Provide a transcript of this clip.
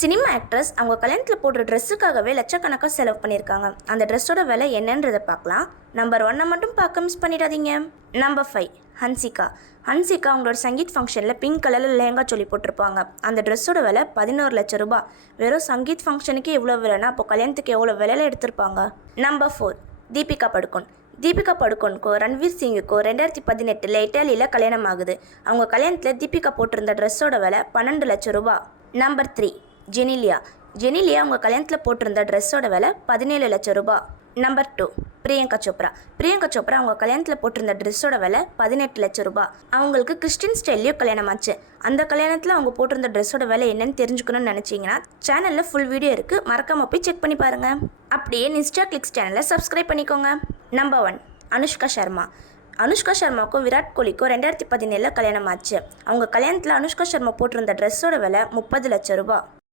Cinema actress அவங்க கல்யாணத்தில் போடுற ட்ரெஸ்ஸுக்காகவே லட்சக்கணக்காக செலவு பண்ணியிருக்காங்க. அந்த ட்ரெஸ்ஸோட விலை என்னன்றதை பார்க்கலாம். நம்பர் 1 மட்டும் பார்க்க மிஸ் பண்ணிடாதீங்க. நம்பர் 5 ஹன்சிகா. ஹன்சிகா அவங்களோட சங்கீத் ஃபங்க்ஷனில் பிங்க் கலரில் லெஹங்கா சொல்லி போட்டிருப்பாங்க. அந்த ட்ரெஸ்ஸோட விலை 11 லட்சம் ரூபாய். வெறும் சங்கீத் ஃபங்க்ஷனுக்கு எவ்வளோ விலைனா அப்போ கல்யாணத்துக்கு எவ்வளோ விலையில எடுத்திருப்பாங்க. நம்பர் 4 தீபிகா படுகோன். தீபிகா படுகோனுக்கும் ரன்வீர் சிங்குக்கும் 2018 இட்டாலியில் கல்யாணம் ஆகுது. அவங்க கல்யாணத்தில் தீபிகா போட்டிருந்த ட்ரெஸ்ஸோட விலை 12 லட்சம் ரூபாய். நம்பர் 3 ஜெனிலியா. ஜெனிலியா அவங்க கல்யாணத்தில் போட்டிருந்த ட்ரெஸ்ஸோட விலை 17 லட்சம் ரூபாய். நம்பர் 2 பிரியங்கா சோப்ரா. பிரியங்கா சோப்ரா அவங்க கல்யாணத்தில் போட்டிருந்த ட்ரெஸ்ஸோட விலை 18 லட்சம் ரூபாய். அவங்களுக்கு கிறிஸ்டின் ஸ்டைல்லையும் கல்யாணம் ஆச்சு. அந்த கல்யாணத்தில் அவங்க போட்டிருந்த ட்ரெஸ்ஸோட விலை என்னன்னு தெரிஞ்சுக்கணும்னு நினச்சிங்கன்னா சேனலில் ஃபுல் வீடியோ இருக்குது, மறக்காமல் போய் செக் பண்ணி பாருங்கள். அப்படியே இன்ஸ்டா கிளிக்ஸ் சேனலை சப்ஸ்கிரைப் பண்ணிக்கோங்க. நம்பர் 1 அனுஷ்கா சர்மா. அனுஷ்கா சர்மாவுக்கும் விராட் கோலிக்கும் 2017 கல்யாணம் ஆச்சு. அவங்க கல்யாணத்தில் அனுஷ்கா சர்மா போட்டிருந்த ட்ரெஸ்ஸோட விலை 30 லட்சம் ரூபாய்.